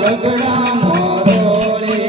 રગડા મોરો રે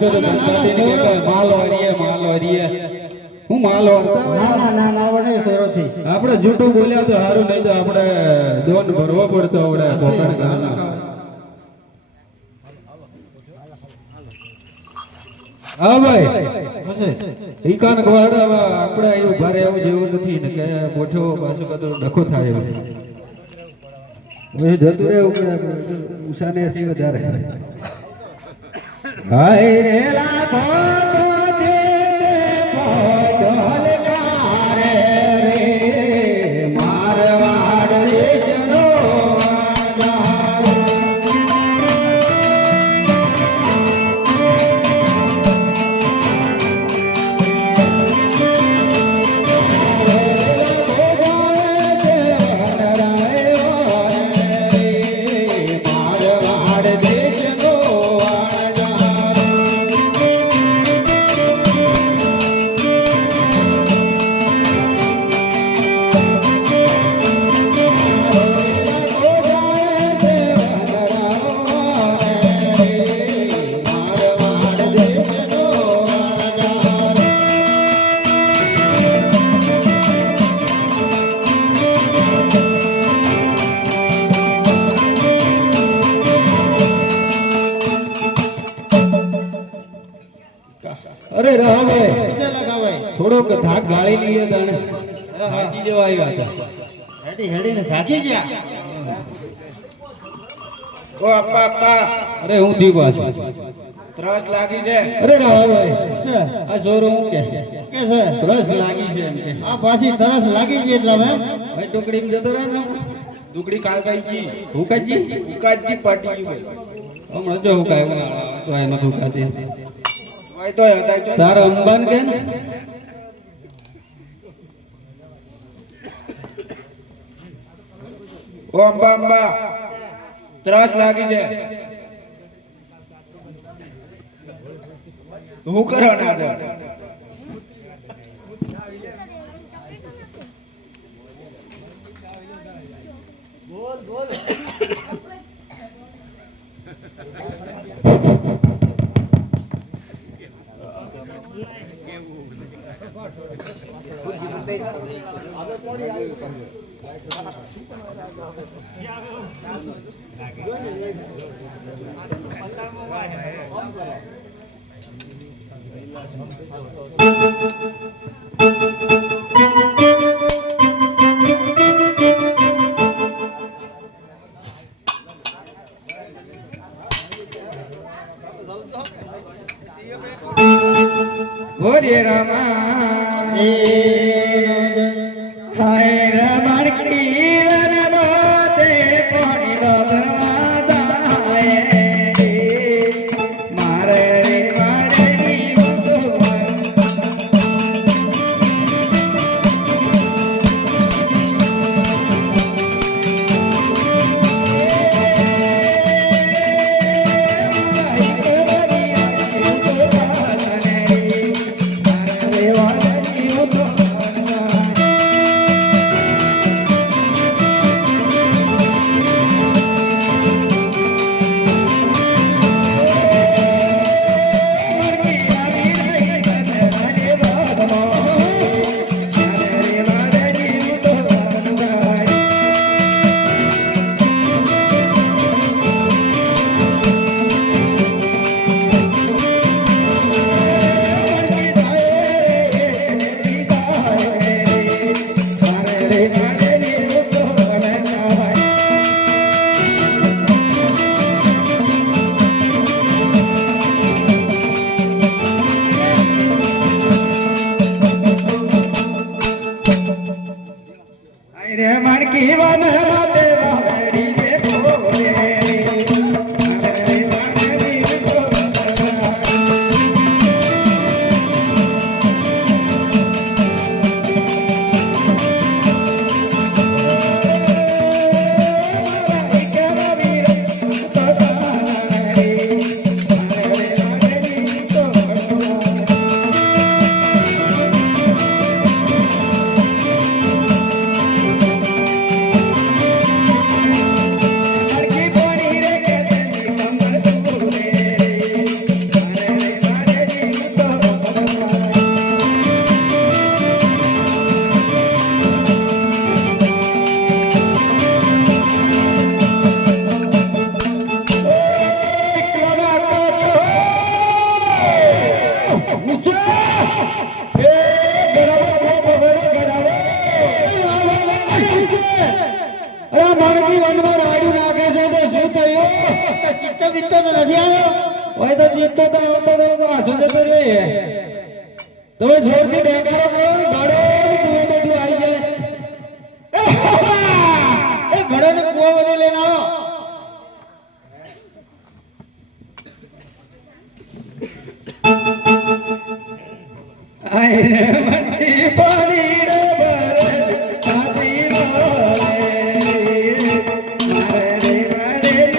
છો તો ગણપતિની કે માલ હરીએ હું માલ ના વડે સોરોથી આપણે જૂઠું બોલ્યા તો સારું, નહીં તો આપણે દોન ભરવો પડતો આપણે કોકણ ગામમાં. હા ભાઈ ઈકાન ગોળ આપણે એવું ભારે એવું જેવું નથી ને કે મોઠો પાછું બધું ડખો થાય એવું જતું રહેવું પડે ઉષાને સી વધારે. હાય રે લાખો અરે રાવે થોડોક થાક ગાળી લઈએ તને થાકી જવા આવ્યા હતા. હેડીને થાકી ગયા. ઓ અપ્પા અરે હું દી પાછો ત્રસ લાગી છે. અરે રાવે આ સોરો હું કે છે ત્રસ લાગી છે એમ કે આ પાછી તરસ લાગી છે એટલે મેં ભાઈ ટુકડી જતો રહે ને ટુકડી કાલકાઈજી હુકાજી પાટી ગયું હમણાં જો હુકાય તો એમાં હુકાતી તારો અંબાન કે ઓ અંબા ત્રાસ લાગી છે હું કરવાના છે. બોલ હરે રામા હાય રમણ કીર્તન બોતે કોણી બધાય મારે રે મારે ચિત્તો બિત્તો તો નથી આવ્યો હોય તો જીતતો તો આવતો તો પાછો જતો રે તમે જોરથી ડેકારો કરો ઘડો બધું આવી જાય એ ઘડો ને કુવો બધું લઈને આવો આય રે મટી પાણી રે બરે પાણી રે મારે રે મારે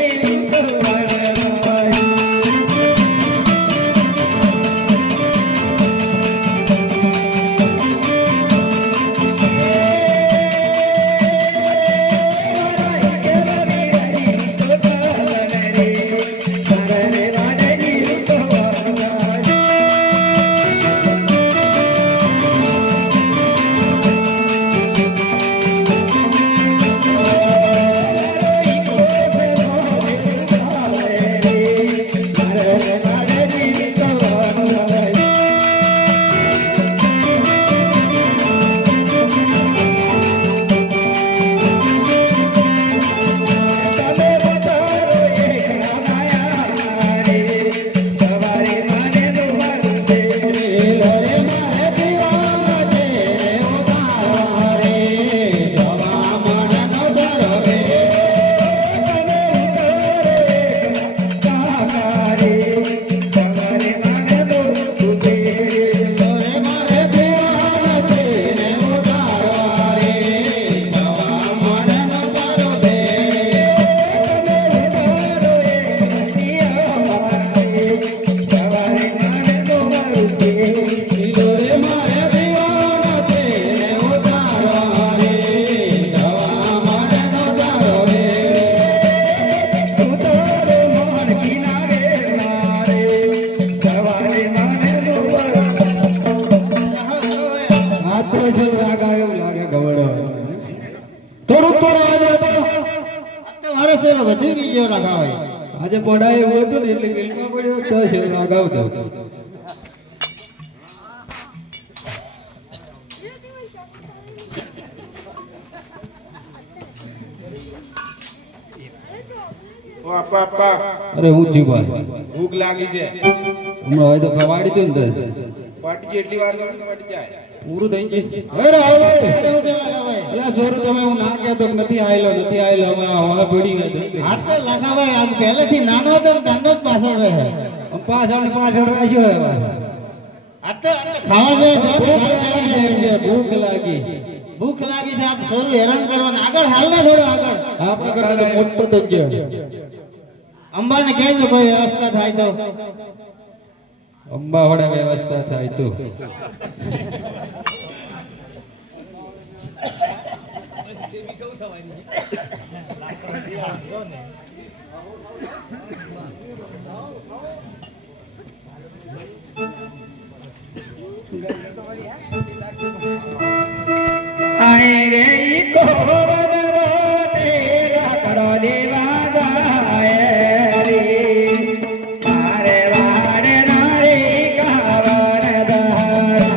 ની આજે પડાય એવું હતું ને એટલે ગિલમાં પડ્યો તો છે રાગાવતો ઓ આપા આપા અરે હું થયું ભાઈ ભૂખ લાગી છે હમણાં હોય તો ખવાડી દઉં ને પાટી જેટલી વાર તો પાટી જાય પૂરું થઈ ગયું અરે આવો અલા છોરું તમે હું ના કહેતો કે નથી આયેલો હવે હવે પડી ગયો હાથ તો લગાવાય આજ પહેલેથી નાનો હતો ને કાંડો જ પાછળ રહે પાછળ ને પાછળ રાખ્યો હવે આ તો ખાવા ભૂખ લાગી ભૂખ લાગી છે આપ થોડું હેરાન કરવાનું આગળ હાલ ને થોડું આગળ આપણા કરતા તો મોટો તો જ અંબાને કહેજો કોઈ વ્યવસ્થા થાય તો અંબા વડે વ્યવસ્થા થાય તો આય રે કોવન રોતે રાખડો દેવા જાય રે મારે વાડે નારી કાવન દારા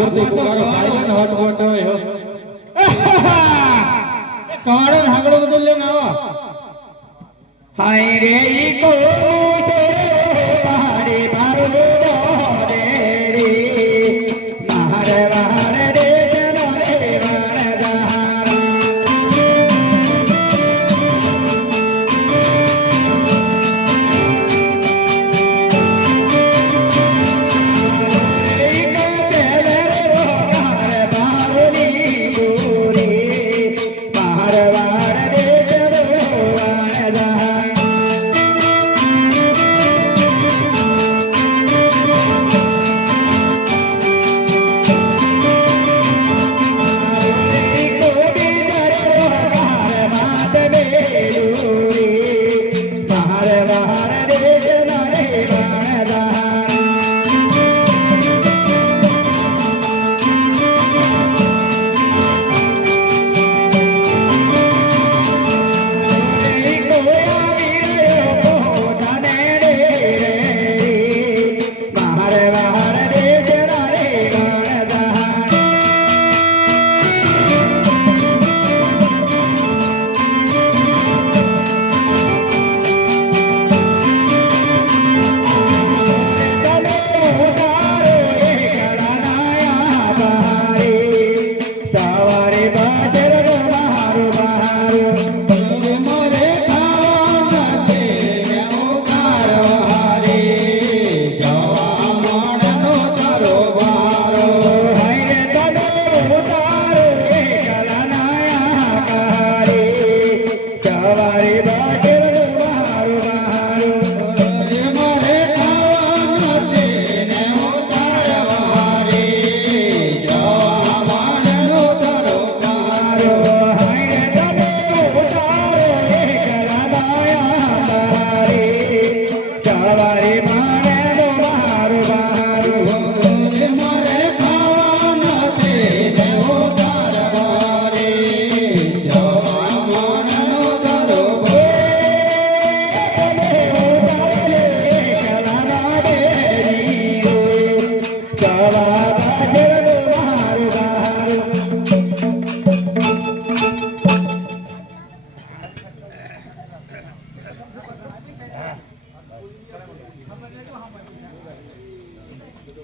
પૂરતી કુવારો ખાઈ ને હટ હટ હોય હો. કવાડો ને હાગડો બધું લઈને આવો હાય રે ઈ કો મારે મારો રે મારે વારે રે જનો રે વારદા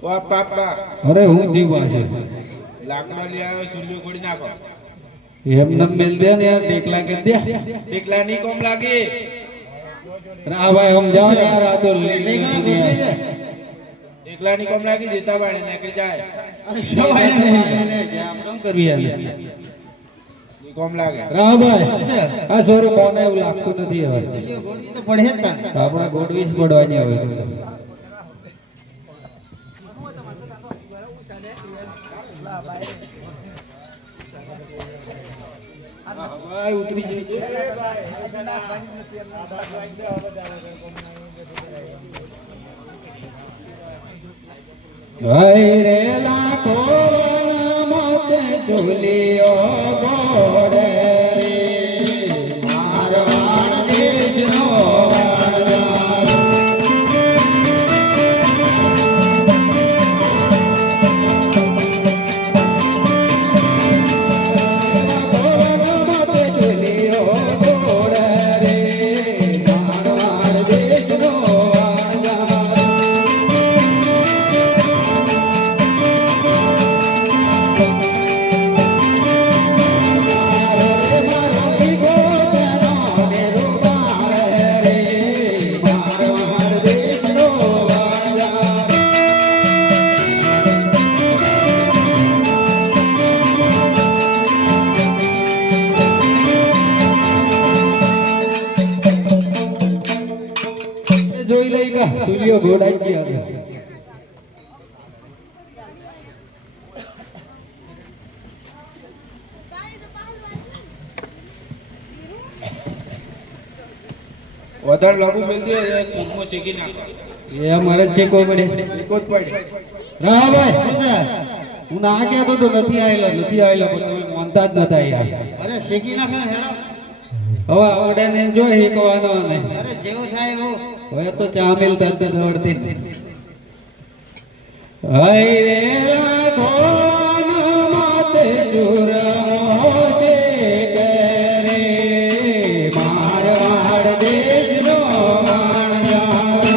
ઓ આપા આપા અરે હું જીવા છે લાકડા લઈ આવ્યો સુલ્યો ખોડી નાખો એમ નમ મેલ દે ને યાર ટેકલા કે દે એકલા ની કોમ લાગી રા ભાઈ સમજાવો ને યાર આ તો લઈ એકલા ની કોમ લાગી દેતા બાણે નીકળી જાય અરે શું ભાઈ ને આમ કેમ કરવી યાર ની કોમ લાગે રા ભાઈ આ સોરું કોને એવું લાગતું નથી હવે ગોળી તો પડે જ તાન આપણા ગોડવીસ પડવાની હવે ભાઈ રે લાખો મોતે ઝૂલ્યો ગોડે રે મારવાડ દેશનો જોઈ લઈ કા સુલિયો ઘોડાઈ ગયા વધારે લાગુ મેલ દે એ કુકમો શેકી નાખો એ અમારે છે કોઈ પડે એકો જ પડે રા ભાઈ હું ના કહેતો તો નથી આવેલો પણ તમે માનતા જ નતા યાર અરે શેકી નાખે ને હેડો હવે આવડે ને એમ જો શીખવાનો ને અરે જેવું થાય એવું હવે તો ચા મિલતા જ નથી આવડતી હૈ રે રાખોન માતે ચૂરમો છે કરે મારવાડ દેશનો માણજારો.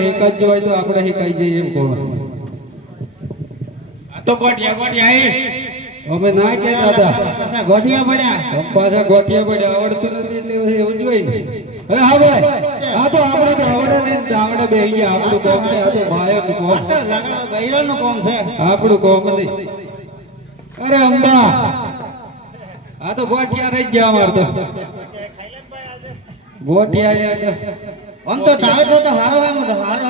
એક જ હોય તો આપણે શીખાઈ જઈએ એમ કહો. આ તો ગોઠિયા અમે ના કે દાદા પાછા ગોઠિયા પડ્યા. પાછા ગોઠિયા પડ્યા આવડતું નથી એટલે એવું જ હોય ને. હવે હા ભાઈ આ તો આપણે તો આવડે નહીં આવડે બેહી ગયા આપણું કોમ છે. આ તો ભાઈઓનું કોમ બૈરાનું કોમ છે. આપણું કોમ નહીં. અરે અંબા આ તો ગોઠિયા રહી ગયા અમાર તો ગોઠિયા આમ તો તાવે તો હારો હે મોટો હારો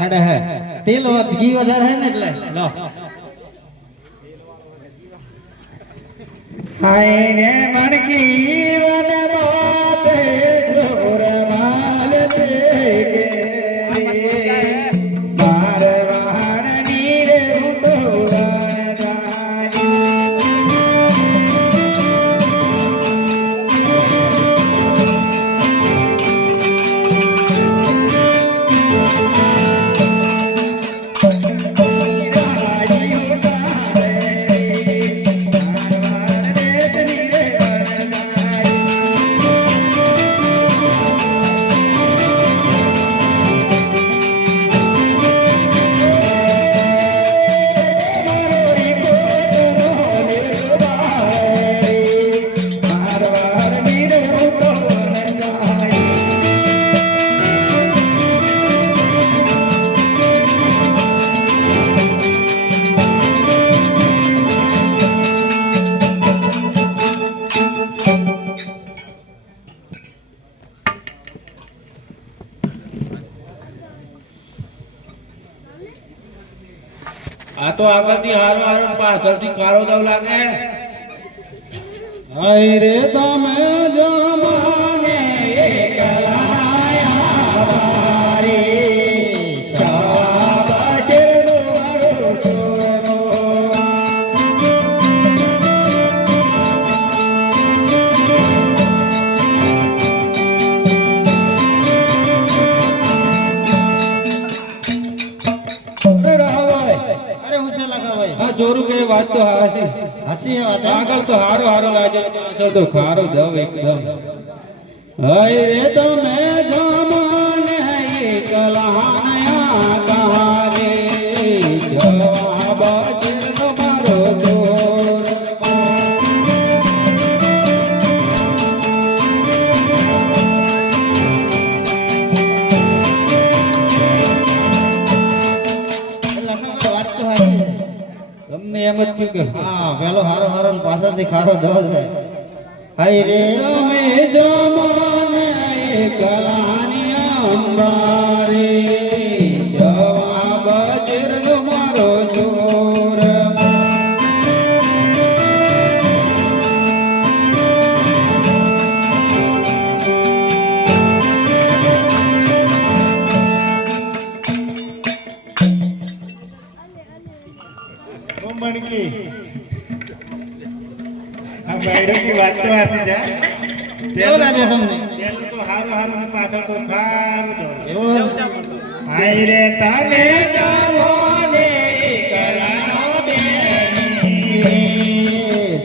હેડે હે તેલ ઘી વધારે હે ને એટલે લો હાય રે મણકી વન માતે સુરમાલ તે મારવાડ નીરે આ તો આગળથી હારો હારો પાછળથી કાળો દવ લાગે. હાય રે તમે જમાને એકલાયા મારી સાબાજે મારો છોરો. અરે હું છે લગાવાય હા જોરું કે વાત તો હાસી હસી વાત હે. આગળ તો હારો હારો લાગે પાછળ તો ખારો દવ એકદમ. હાય રે તમે જમાને એકલાયા તારે જવાબ છે તમારો ચોર. લગાવા વાત તો હાચી છે. તમને એમ જ થયું કે હા પેલો હારો હારો ને પાછળથી ખારો દવા જાય. હાય રે તમે જમાને એકલાની અંબારે જવાબ છે તમારો ચોર. આ બાયડોની વાત તો હાચી છે. કેવું લાગે તમને? પેલું તો હારું હારું ને પાછળ તો ખારું દવ. એવું હાય રે તમે જમાને એકલાનો બેની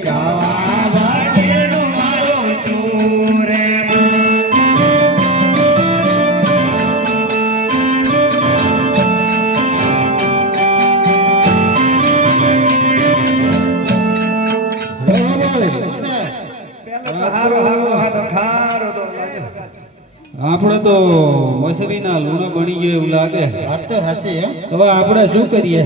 જવાબ છે તમારો ચોર. તો મસરીના લૂણા બની ગયો એવું લાગે. વાત તો હસી હે. હવે આપણે શું કરીએ?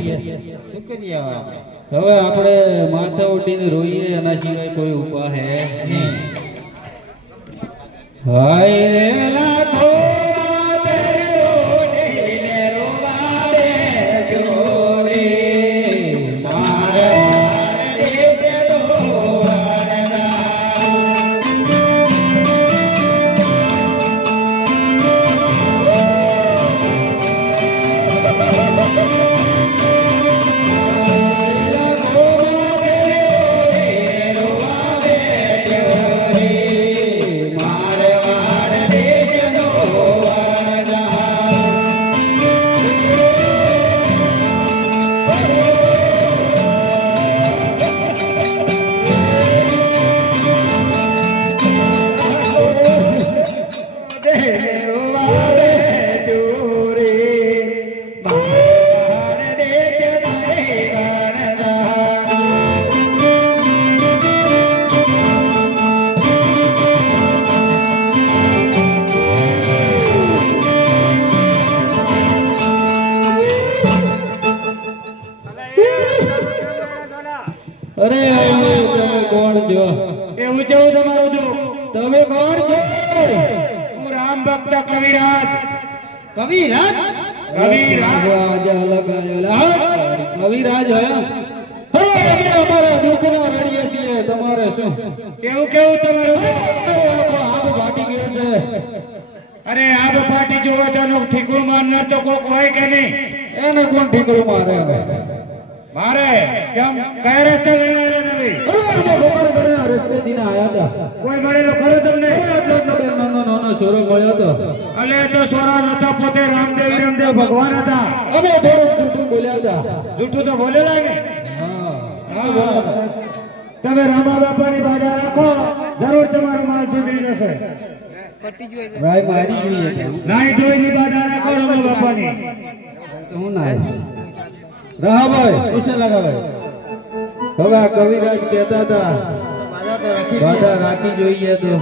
શું કરીએ હવે આપણે? હવે આપણે માથા ઉઠીને રોઈએ એના સિવાય કોઈ ઉપાય હે નહીં. હાય રે લાખો અરે તમે કોણ છો? એવું કેવું તમારું છું? તમે કોણ છો? હું રામ ભક્ત કવિરાજ. કવિરાજ? કવિરાજ. આજે અલગ આવ્યો. કવિરાજ હે? હવે અમે અમારા દુઃખના રડીએ છીએ. તમારે શું? કેવું કેવું તમારું છે? આબ ફાટી ગયો છે. અરે આ બપાટી જોવે તો એનું ઠીકરું મારનાર તો કોક હોય કે નહીં? એને કોણ ઠીકરું મારે હવે? મારે કેમ કયા રસ્તે ગયેલા ને ભાઈ? ભગવાન ઘણા રસ્તેથી ને આયા હતા. કોઈ મળેલો ખરો તમને? નાનો છોરો મળ્યો હતો. અલે તો સોરા નતા, પોતે રામદેવ ભગવાન હતા. અમે થોડું જૂઠું બોલ્યા હતા. જૂઠું તો બોલેલા ને. હા. હા બરાબર. તમે રામા બાપાની બાજા રાખો, જરૂર તમારો માલ છૂટી જશે. ભાઈ મારી જોઈએ છે. નાઈ ધોઈની બાજા રાખો રામા બાપાની. તો હું ના રહા ભાઈ પૂછે લગાવે. હવે આ કવિરાજ કહેતા હતા બાજા તો રાખી બાધા રાખી જોઈએ તો